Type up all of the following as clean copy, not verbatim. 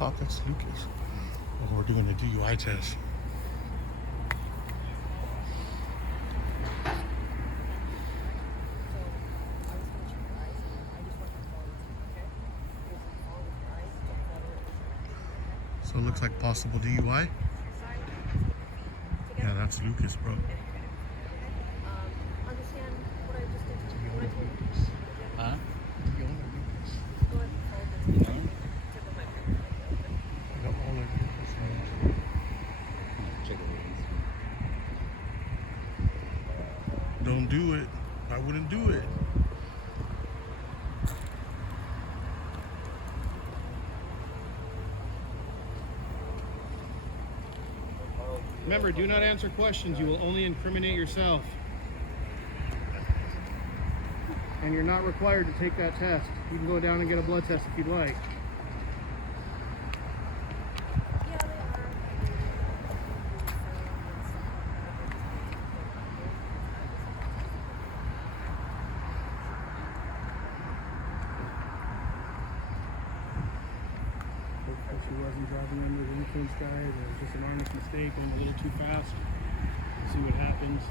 cop, that's Lucas. Oh, we're doing the DUI test. So it looks like possible DUI. Yeah, that's Lucas, bro. Understand what I just did? What I told you? Huh? Go ahead and follow this. Tip of my finger. I got all their vehicles. Don't do it. I wouldn't do it. Remember, do not answer questions. You will only incriminate yourself. And you're not required to take that test. You can go down and get a blood test if you'd like. She wasn't driving under the influence, guys. It was just an honest mistake, going a little too fast. See what happens.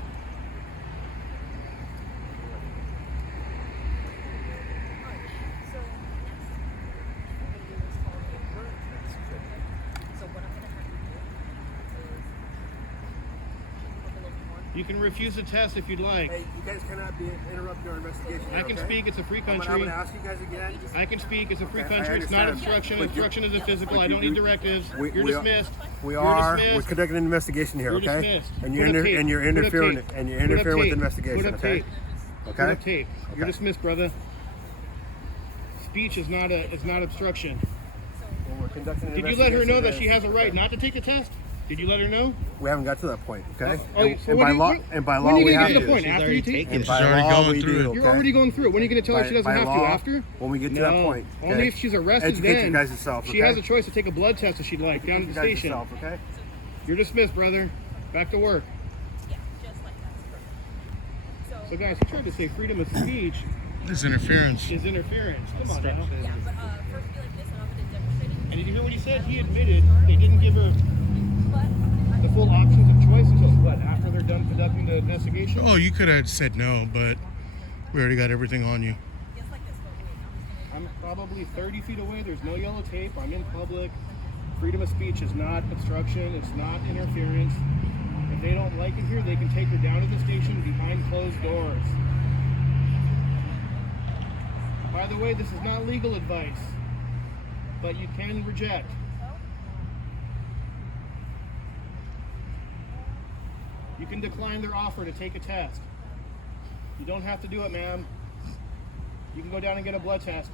You can refuse a test if you'd like. Hey, you guys cannot interrupt our investigation. I can speak. It's a free country. I'm going to ask you guys again. I can speak. It's a free Okay, country. It's not understand. obstruction. But Obstruction is a physical. but I don't need directives. You're dismissed. You're dismissed. We're conducting an investigation here, You're okay? dismissed. And Put up tape. you're Put up interfering tape. and you're Put up interfering with the tape. investigation, Put up okay? tape. Okay? Put up tape. You're dismissed, brother. Speech is not obstruction. Well, we're conducting an Did you let her know that she has a investigation. right not to take the test? Did you let her know? We haven't got to that point, okay? Oh, so and when by do you- law, when- and by when law, do you we get have to to. the point? After you take And it? by She's already law, going we through do, it. okay? You're already going through it. When are you going to tell her she doesn't By have law, to? After? when we get to that point. Only okay? if she's arrested Educate then. you guys yourself, She okay? has a choice to take a blood test if she'd like down at the You guys station. yourself, okay? You're dismissed, brother. Back to work. Yeah, just like that. So guys, he tried to say freedom of speech This interference. is interference. Come on now. Yeah, but first be like this, and I'm going to demonstrate it. And did you hear what he said? He admitted they didn't give her But the full options of choice until what? After they're done conducting the investigation? Oh, you could have said no, but we already got everything on you. just like this, but wait, I'm probably 30 feet away. There's no yellow tape. I'm in public. Freedom of speech is not obstruction. It's not interference. If they don't like it here, they can take her down to the station behind closed doors. By the way, this is not legal advice, but you can reject. You can decline their offer to take a test. You don't have to do it, ma'am. You can go down and get a blood test.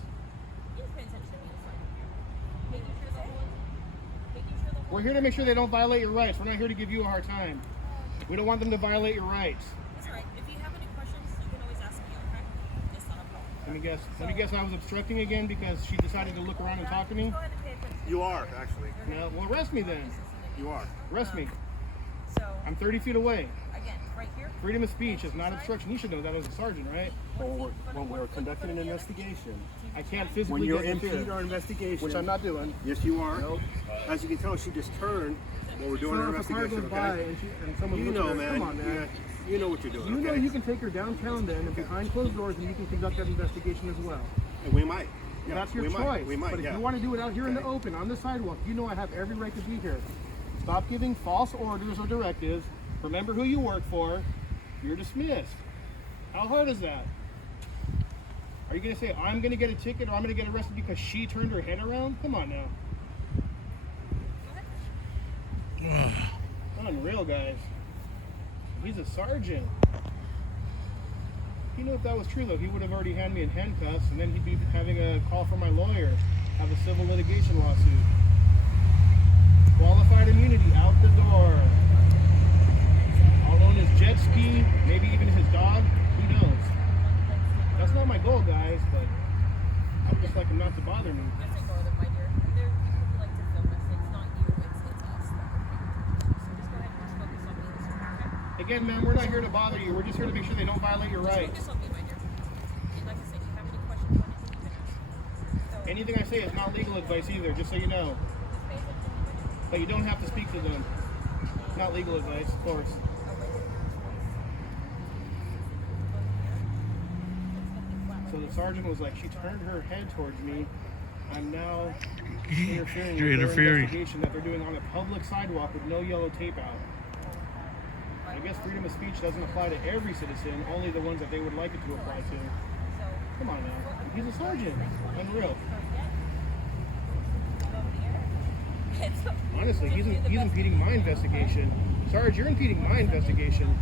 you just pay attention to me, it's fine. Making sure the whole... We're here to make sure they don't violate your rights. We're not here to give you a hard time. We don't want them to violate your rights. It's alright. If you have any questions, you can always ask me, okay? It's not a problem. Let me guess I was obstructing again because she decided to look around and talk to me? Go ahead and pay attention. You are, actually. Yeah, well, arrest me then. You are. Arrest me. So, I'm 30 feet away. again, right here. Freedom of speech is not obstruction. You should know that as a sergeant, right? When we're conducting an investigation, I can't when physically you're get impede into our it, investigation, which I'm not doing. Yes, you are. Nope. As you can tell, she just turned while we're doing So our if a car investigation, goes by okay? and someone You looks know, at her, man. come on, man. You know what you're doing, You know okay? you can take her downtown then and behind closed doors and you can conduct that investigation as well. And we might. Yeah, That's your we choice. Might. We might, but if yeah. you want to do it out here in the Okay. open, on the sidewalk, you know I have every right to be here. Stop giving false orders or directives. Remember who you work for. You're dismissed. How hard is that? Are you going to say, I'm going to get a ticket or I'm going to get arrested because she turned her head around? Come on now. Unreal, guys. He's a sergeant. You know, if that was true, though, he would have already handed me in handcuffs, and then he'd be having a call from my lawyer, have a civil litigation lawsuit. Qualified immunity out the door. I'll own his jet ski, maybe even his dog. Who knows? That's not my goal, guys, but I'm just like him not to bother me. Just ignore them, my dear. There are people who like to film us. It's not you, it's us that we're paying attention to. So just go ahead and just focus on me this time, okay? Again, man, we're not here to bother you. We're just here to make sure they don't violate your rights. Focus on me, my dear. And like I said, if you have any questions on anything, you can ask me. So, Anything I say is not legal advice either, just so you know. But you don't have to speak to them. Not legal advice, of course. So the sergeant was like, she turned her head towards me. I'm now interfering You're with their interfering. investigation that they're doing on a public sidewalk with no yellow tape out. I guess freedom of speech doesn't apply to every citizen, only the ones that they would like it to apply to. Come on now. He's a sergeant. Unreal. Honestly, he's impeding my investigation. Sarge, you're impeding my investigation.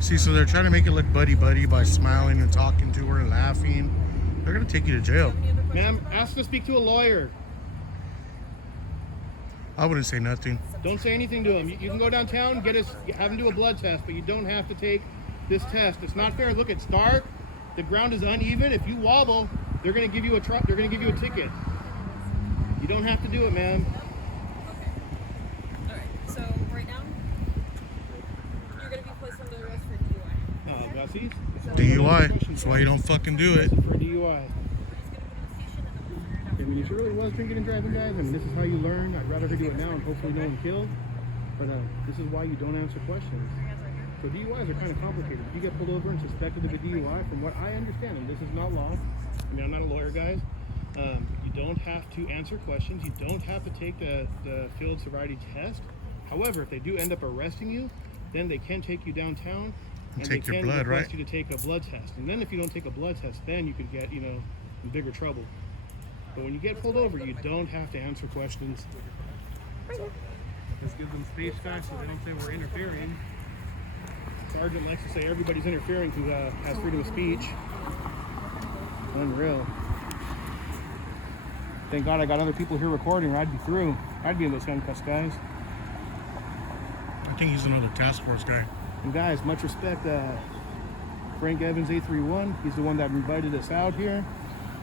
See, so they're trying to make it look buddy-buddy by smiling and talking to her and laughing. They're going to take you to jail. Ma'am, ask to speak to a lawyer. I wouldn't say nothing. Don't say anything to him. You can go downtown, have him do a blood test, but you don't have to take this test. It's not fair. Look, it's dark. The ground is uneven. If you wobble, they're going to give you a ticket. You don't have to do it, ma'am. Alright, so right now, you're going to be placed under arrest for DUI. Bessies? DUI. That's why you don't fucking do it. For DUI. I mean, if she really was drinking and driving, guys, I mean, this is how you learn. I'd rather her do it now and hopefully no one killed. But this is why you don't answer questions. So DUIs are kind of complicated. If you get pulled over and suspected of a DUI, from what I understand, and this is not law, I mean, I'm not a lawyer, guys, you don't have to answer questions. You don't have to take the field sobriety test. However, if they do end up arresting you, then they can take you downtown and Take they your can blood, request right? you to take a blood test. And then if you don't take a blood test, then you could get, in bigger trouble. But when you get pulled over, you don't have to answer questions. This gives them space, guys, so they don't say we're interfering. Sergeant likes to say everybody's interfering who has freedom of speech. Unreal. Thank God I got other people here recording or I'd be through. I'd be in those handcuffs, guys. I think he's another task force guy. And guys, much respect, Frank Evans 831. He's the one that invited us out here.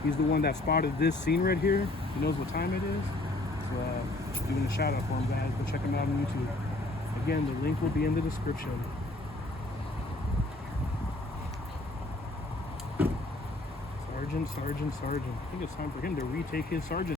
He's the one that spotted this scene right here. He knows what time it is. So giving a shout out for him, guys. Go check him out on YouTube. Again, the link will be in the description. Sergeant. I think it's time for him to retake his sergeant.